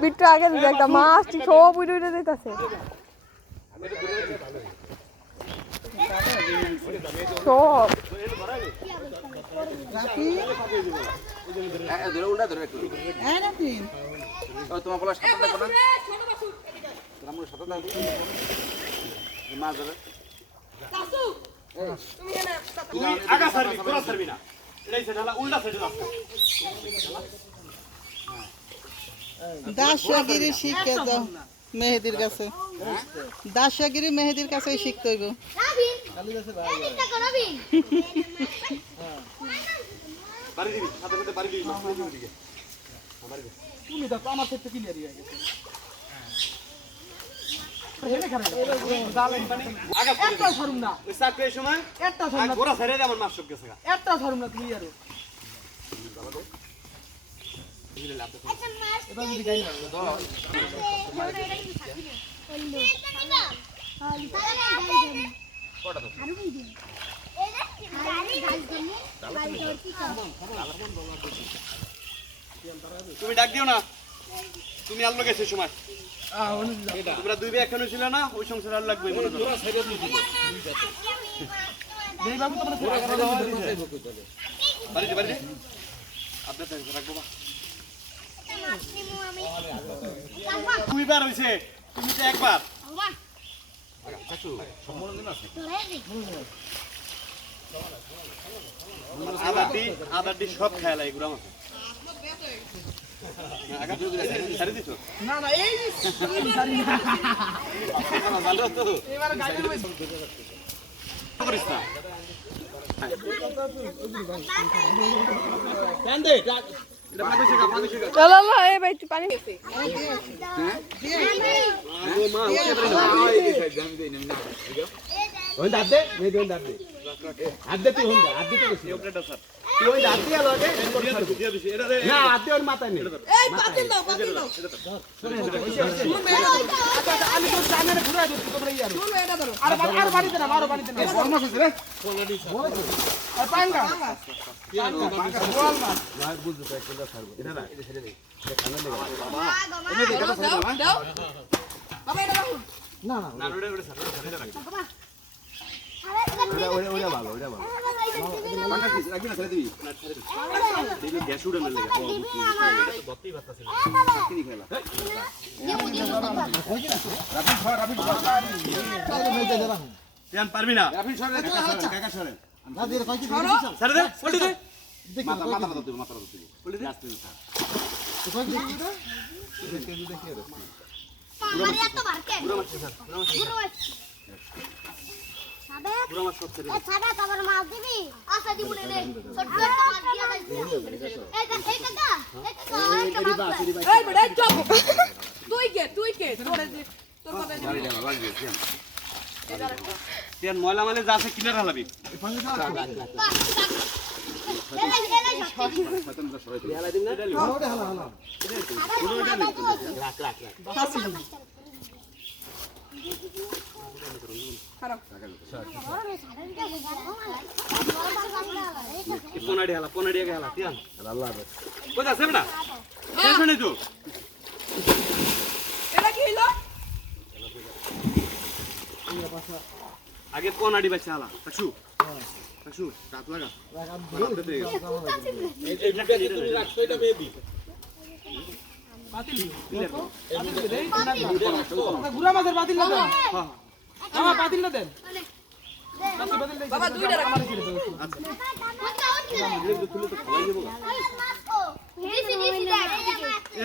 বিট্টু আগে একটা মাছ সব উড়ে উড়ে যেতেছে সব তোমার বলা সাঁতার দেখো না আমরা সাঁতার দেখো মাছ ধরে আগা সারবি পুরো সারবি না এটাই সেটা উল্টা সাইডে রাস্তা দাসগিরি শিখে যাও মেহেদির কাছে দাসগিরি মেহেদির কাছে শিখতে হইব বাড়ি দিবি সাথে সাথে বাড়ি দিবি তুমি দেখো আমার ক্ষেত্রে ক্লিয়ারই হয়ে গেছে একটা ছাড়ুম না ওই চাকরির সময় একটা ছাড়ুম না ঘোরা ছেড়ে দে আমার মাছ সব গেছে একটা ছাড়ুম না তুমি আরো এবার যদি গাই না তুমি ডাক দিও না তুমি আলো গেছে সময় তোমরা দুই ভাই একখানে ছিল না ওই সংসার আর লাগবে মনে করো বাড়িতে বাড়িতে আপনার রাখবো দুইবার হইছে তুমি তো একবার আদারটি সব খেয়াল এগুলো আমাকে ছাড়ি দিছো না না এই এবার গাড়ি করিস না চলো লো এই ভাই তুই পানি আমি তো জানারে ঘুরাই দিচ্ছি তোমরা ইয়ার আর বাড়িতে না মারো বাড়িতে না বল মাছ আছে রে আর পাঙ্গা বল মাছ গ্যাস উড়ে না লেগে পারবি না ময়লা মালে যা আছে কিনে হালাবি পোনাডি হেলা তিয়ান কোথা আছে না টেনশন নেই তো আগে পোনাডি বাচ্চা হালা কাছু কাছু কাট লাগা গুড়া মাছের বাতিল না দেন বাবা বাতিল না দেন বাবা দুইটা রাখ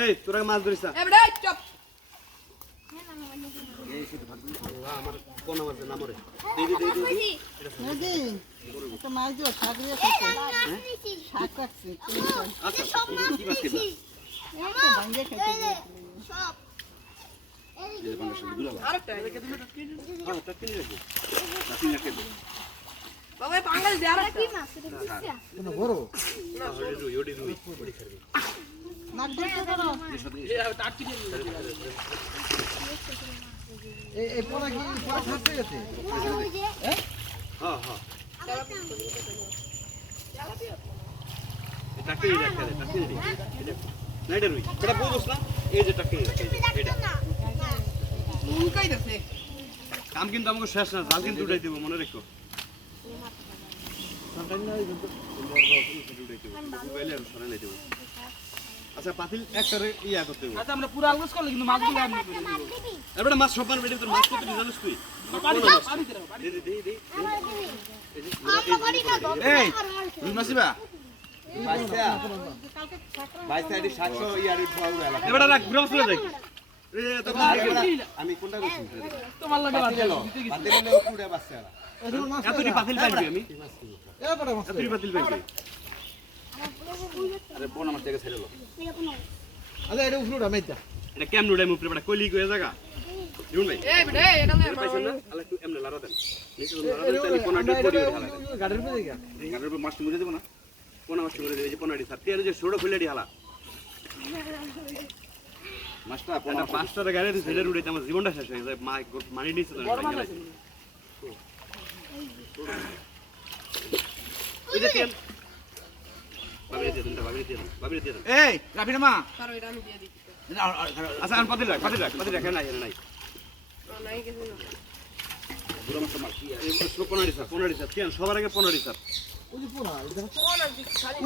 এই তোরা মাছ ধরিস না আমার কোন মাছের নাম রে মাছ দিও শাক দিয়ে শাক রাখছি আচ্ছা কি মাছ খেলা ভাঙ্গে খেতে কাম কিন্তু আমাকে শেষ না জাল কিন্তু উঠাই দেবো মনে রেখো আচ্ছা পাতিল একটারে ইয়া করতে হবে আচ্ছা আমরা পুরো আলগোস করলে কিন্তু মাছগুলো আর নিয়ে দেব এবারে মাছ সব বেড়ে তোর মাছ করতে জানিস তুই এই রুই মাসিবা এবারে রাখ ঘুরে চলে যাই আমি কোনটা করছি তোমার লাগে এতটি পাতিল পাইবি আমি এতটি পাতিল পাইবি আরে বোন আমার থেকে ছেড়ে লো আচ্ছা এটা উফরুটা মেইতা এটা কেমন উড়াই মুখ পেটা কইলি কই জায়গা দিউন ভাই এই বেটা এটা না পাইছেন না আলা একটু এমনে লারা দেন নিচে লারা দেন তাহলে কোনাটা পড়ি উঠালা গাড়ির উপরে দেখা গাড়ির উপর মাছটি মুড়ে দেবো না কোনা মাছ করে দেবে যে কোনাডি সাথে আর যে ছোট খুলে হালা মাছটা এটা পাঁচটা গাড়ি ছেড়ে উড়াইতে আমার জীবনটা শেষ হয়ে যায় মানি নিছে তো ওই যে তেল বাবিরে দিয়ে দেন এই রাফিনা মা কারো এটা আমি দিয়ে দিই আচ্ছা আমি পাতিল রাখ কেন নাই নাই নাই কিছু বুড়ো মাছ মার এই 15 স্যার 15 স্যার সবার আগে 15 স্যার ওই যে পুরা কোন আর খালি